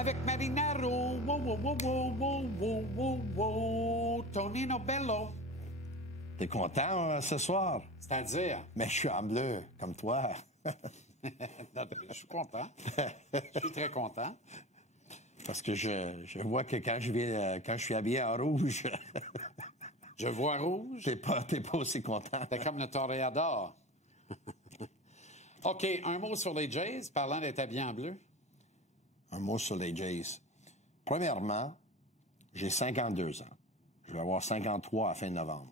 avec Marinaro. Wow, wow, wow, wow, wow, wow, wow, wow. Tonino Bello. T'es content ce soir? C'est-à-dire? Mais je suis en bleu, comme toi. Je suis content. Je suis très content. Parce que je vois que quand je suis habillé en rouge... Je vois rouge. T'es pas aussi content. T'es comme le toréador. OK, un mot sur les Jays, parlant d'être habillé en bleu. Un mot sur les Jays. Premièrement, j'ai 52 ans. Je vais avoir 53 à la fin de novembre.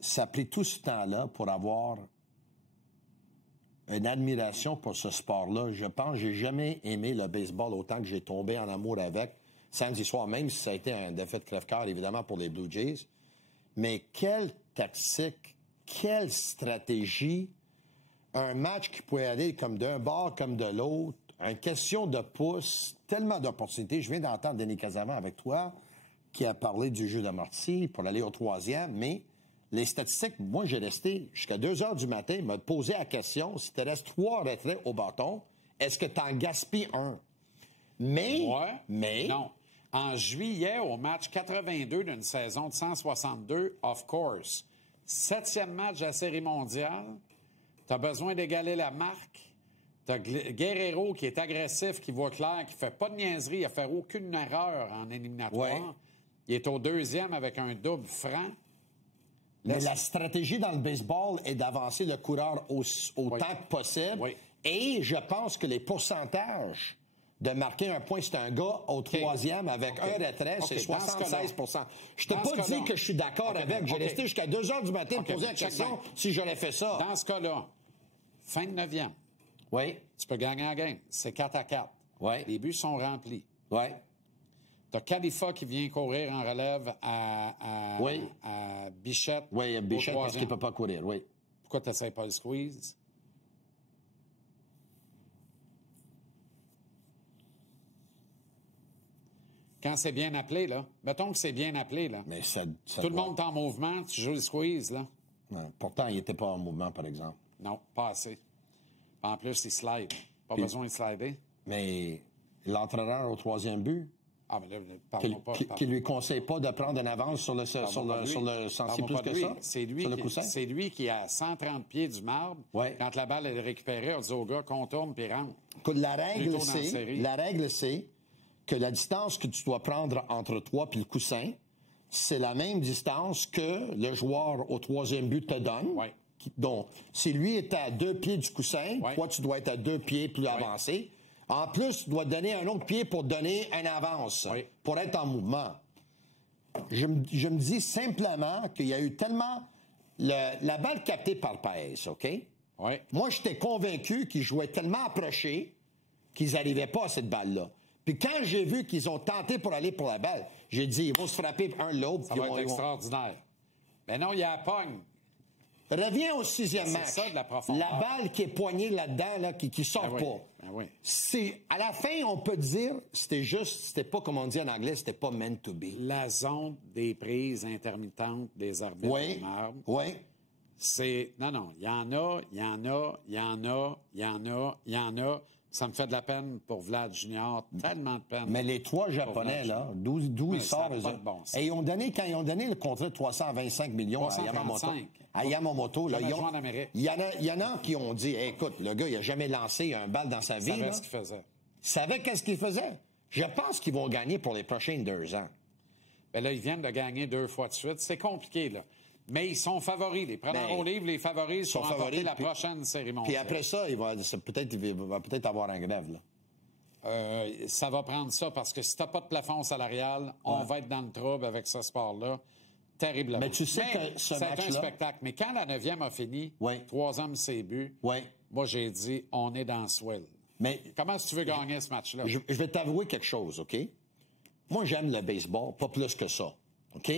Ça a pris tout ce temps-là pour avoir une admiration pour ce sport-là. Je pense que j'ai jamais aimé le baseball autant que j'ai tombé en amour avec samedi soir, même si ça a été un défaite crève-cœur, évidemment, pour les Blue Jays. Mais quelle tactique, quelle stratégie, un match qui pouvait aller comme d'un bord comme de l'autre, une question de pouce, tellement d'opportunités. Je viens d'entendre Denis Casavant avec toi, qui a parlé du jeu d'amorti pour aller au troisième, mais les statistiques, moi, j'ai resté jusqu'à 2 heures du matin, me poser la question, si tu restes 3 retraits au bâton, est-ce que tu en gaspilles un? Mais... Non. En juillet, au match 82 d'une saison de 162, of course, 7e match de la Série mondiale, t'as besoin d'égaler la marque. T'as Guerrero qui est agressif, qui voit clair, qui fait pas de niaiserie, il a fait aucune erreur en éliminatoire. Ouais. Il est au 2e avec un double franc. Mais la stratégie dans le baseball est d'avancer le coureur autant que possible. Oui. Et je pense que les pourcentages de marquer un point, c'est un gars au troisième avec un retrait, c'est 76 Je t'ai pas dit que je suis d'accord avec. J'ai resté jusqu'à 2 heures du matin pour poser la question si j'aurais fait ça. Dans ce cas-là, fin de 9e. Oui. Tu peux gagner la game. C'est 4-4. Oui. Les buts sont remplis. Oui. T'as Khalifa qui vient courir en relève à Bichette. Oui, Bichette parce qu'il peut pas courir, oui. Pourquoi t'essayes pas le squeeze? Quand c'est bien appelé, là. Mettons que c'est bien appelé, là. Mais ça tout le monde est en mouvement, tu joues le squeeze, là. Non, pourtant, il était pas en mouvement, par exemple. Non, pas assez. En plus, il slide. Pas besoin de slider. Mais l'entraîneur au troisième but, ah, mais là, parlons pas. Qui lui conseille pas de prendre une avance sur le sentier plus que ça? C'est lui qui est à 130 pieds du marbre. Ouais. Quand la balle est récupérée, on dit au gars, contourne puis rentre. Écoute, la règle, c'est que la distance que tu dois prendre entre toi puis le coussin, c'est la même distance que le joueur au troisième but te donne. Ouais. Donc, si lui est à 2 pieds du coussin, toi, tu dois être à 2 pieds plus avancé. En plus, tu dois te donner un autre pied pour te donner une avance, pour être en mouvement. Je me dis simplement qu'il y a eu tellement... la balle captée par Paez, OK? Oui. Moi, j'étais convaincu qu'ils jouaient tellement approchés qu'ils n'arrivaient pas à cette balle-là. Puis quand j'ai vu qu'ils ont tenté pour aller pour la balle, j'ai dit, ils vont se frapper un l'autre. Ça va être extraordinaire. Mais non, il y a la pogne. Reviens au 6e match. C'est ça, de la profondeur. La balle qui est poignée là-dedans, là, qui sort pas. Ben oui. À la fin, on peut dire, c'était pas, comme on dit en anglais, c'était pas meant to be. La zone des prises intermittentes des arbitres de marbre. Oui. Non, il y en a. Ça me fait de la peine pour Vlad Junior, tellement de peine. Mais les 3 Japonais, là, d'où ils sortent, eux autres? Et quand ils ont donné le contrat de 325 millions à Yamamoto, là, il y en a qui ont dit, hey, écoute, le gars, il a jamais lancé un balle dans sa vie. Il savait ce qu'il faisait. Il savait qu'est-ce qu'il faisait. Je pense qu'ils vont gagner pour les prochains 2 ans. Ben là, ils viennent de gagner 2 fois de suite. C'est compliqué, là. Mais ils sont favoris. Les preneurs au livre, les favoris sont remporter la prochaine série mondiale. Puis après ça, il va peut-être avoir un grève, là. Ça va prendre ça parce que si t'as pas de plafond salarial, on va être dans le trouble avec ce sport-là. Terriblement. Mais tu sais que ce match-là... C'est un spectacle. Mais quand la 9e a fini, 3 hommes, c'est but, moi, j'ai dit, on est dans Swell. Mais comment est-ce que tu veux gagner ce match-là? Je vais t'avouer quelque chose, OK? Moi, j'aime le baseball, pas plus que ça, OK?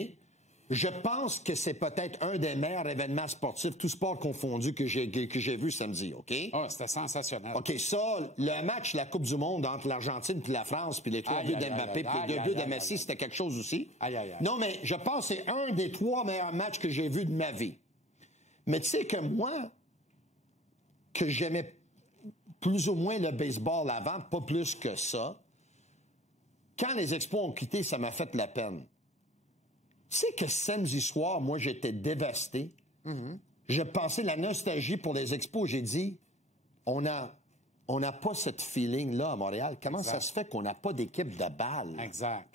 Je pense que c'est peut-être un des meilleurs événements sportifs, tout sport confondu, que j'ai vu samedi, OK? Ah, c'était sensationnel. OK, ça, le match, la Coupe du Monde entre l'Argentine puis la France, puis les 3 buts d'Mbappé, puis les 2 buts de Messi, c'était quelque chose aussi. Non, mais je pense que c'est un des 3 meilleurs matchs que j'ai vus de ma vie. Mais tu sais que moi, que j'aimais plus ou moins le baseball avant, pas plus que ça, quand les Expos ont quitté, ça m'a fait de la peine. Tu sais que samedi soir, moi, j'étais dévasté. Je pensais la nostalgie pour les Expos. J'ai dit, on n'a pas cette feeling-là à Montréal. Comment ça se fait qu'on n'a pas d'équipe de balle? Exact.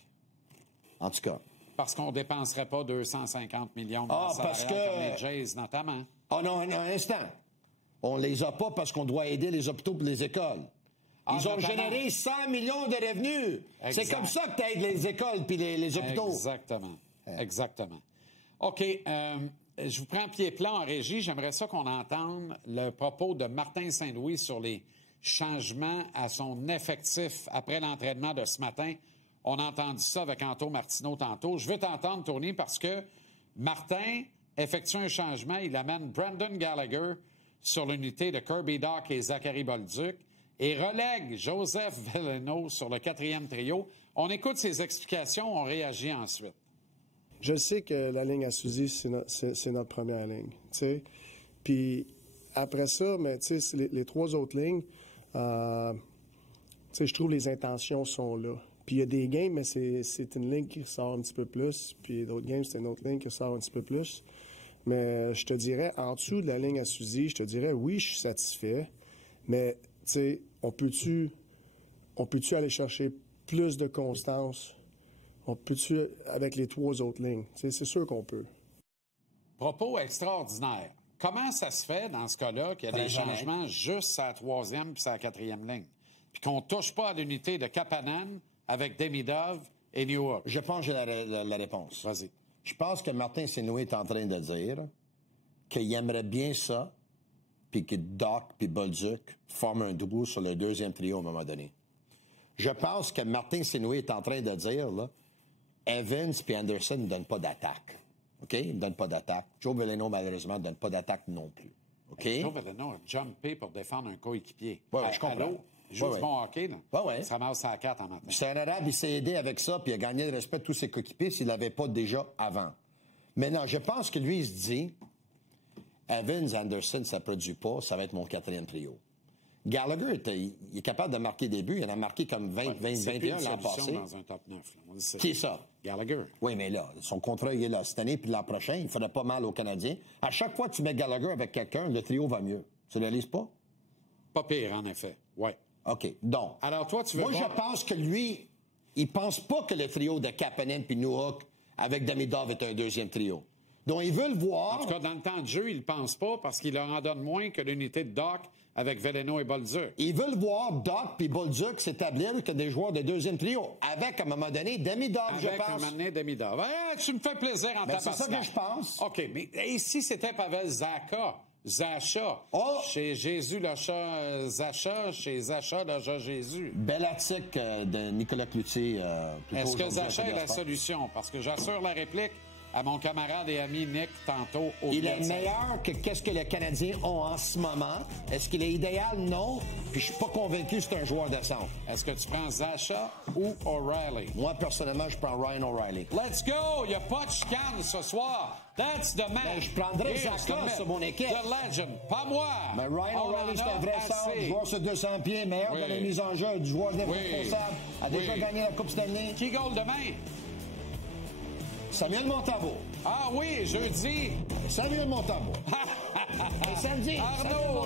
En tout cas. Parce qu'on ne dépenserait pas 250 millions de parce que... comme les Jays, notamment. Ah non, un instant. On les a pas parce qu'on doit aider les hôpitaux et les écoles. Ils ont généré 100 millions de revenus. C'est comme ça que tu aides les écoles puis les hôpitaux. Exactement. Exactement. OK. Je vous prends pied plat en régie. J'aimerais ça qu'on entende le propos de Martin Saint-Louis sur les changements à son effectif après l'entraînement de ce matin. On a entendu ça avec Anto Martineau tantôt. Je veux t'entendre, Tony, parce que Martin effectue un changement. Il amène Brendan Gallagher sur l'unité de Kirby Dach et Zachary Bolduc et relègue Joseph Veleno sur le 4e trio. On écoute ses explications, on réagit ensuite. Je sais que la ligne à Suzy, c'est notre première ligne. T'sais. Puis après ça, mais les 3 autres lignes, je trouve les intentions sont là. Puis il y a des games, mais c'est une ligne qui ressort un petit peu plus. Puis d'autres games, c'est une autre ligne qui ressort un petit peu plus. Mais je te dirais, en dessous de la ligne à Suzy, je te dirais, oui, je suis satisfait. Mais, tu sais, on peut-tu aller chercher plus de constance? On peut-tu, avec les 3 autres lignes? C'est sûr qu'on peut. Propos extraordinaire. Comment ça se fait, dans ce cas-là, qu'il y a des changements juste à la 3e puis à la 4e ligne? Puis qu'on ne touche pas à l'unité de Kapanen avec Demidov et Newhook? Je pense que j'ai la réponse. Vas-y. Je pense que Martin Saint-Louis est en train de dire qu'il aimerait bien ça, puis que Dach et Bolduc forment un duo sur le 2e trio à un moment donné. Je pense que Martin Saint-Louis est en train de dire, là, Evans et Anderson ne donnent pas d'attaque. OK? Ils ne donnent pas d'attaque. Joe Veleno, malheureusement, ne donne pas d'attaque non plus. OK? Joe Veleno a jumpé pour défendre un coéquipier. Oui, je comprends. Il joue du bon hockey, là. Oui. Ça ramasse à la 4 en matin. C'est un Arabe, il s'est aidé avec ça, puis il a gagné le respect de tous ses coéquipiers s'il ne l'avait pas déjà avant. Maintenant, je pense que lui, il se dit, Evans, Anderson, ça ne produit pas, ça va être mon 4e trio. Gallagher, il est capable de marquer des buts. Il en a marqué comme 21 l'an passé. Dans un top 9. Là. Qui est ça? Gallagher. Oui, mais là, son contrat, il est là cette année, puis l'an prochain, il ferait pas mal aux Canadiens. À chaque fois que tu mets Gallagher avec quelqu'un, le trio va mieux. Tu ne le lises pas? Pas pire, en effet. Oui. OK. Donc, alors toi, tu veux moi, je pense que lui, il pense pas que le trio de Kapanen puis Newhook avec Demidov est un 2e trio. Donc, il veut le voir. En tout cas, dans le temps de jeu, il ne pense pas parce qu'il leur en donne moins que l'unité de Dach avec Veleno et Bolduc. Ils veulent voir Dach puis Bolduc s'établir que des joueurs de 2e trio avec, à un moment donné, Demidov, je pense. Avec, à un moment donné, Demidov. Tu me fais plaisir en ta c'est ça que je pense. OK, mais ici, c'était Pavel Zacha. Oh! Chez Jésus, le chat Zacha. Chez Zacha, le chat Jésus. Bel article de Nicolas Cloutier. Est-ce que Zacha est la solution? Parce que j'assure la réplique à mon camarade et ami Nick tantôt. Il est meilleur que qu'est-ce que les Canadiens ont en ce moment. Est-ce qu'il est idéal? Non. Puis je suis pas convaincu que c'est un joueur de centre. Est-ce que tu prends Zacha ou O'Reilly? Moi, personnellement, je prends Ryan O'Reilly. Let's go! Il n'y a pas de chicane ce soir. That's the man. Je prendrais Zacha sur mon équipe. The legend. Pas moi. Mais Ryan O'Reilly, c'est un vrai centre. Joueur sur 200 pieds, meilleur de la mise en jeu, du joueur responsable. A déjà gagné la Coupe Stanley. Qui goal demain? Samuel Montembeault. Ah oui, jeudi. Samuel Montembeault. Samedi. Arnaud,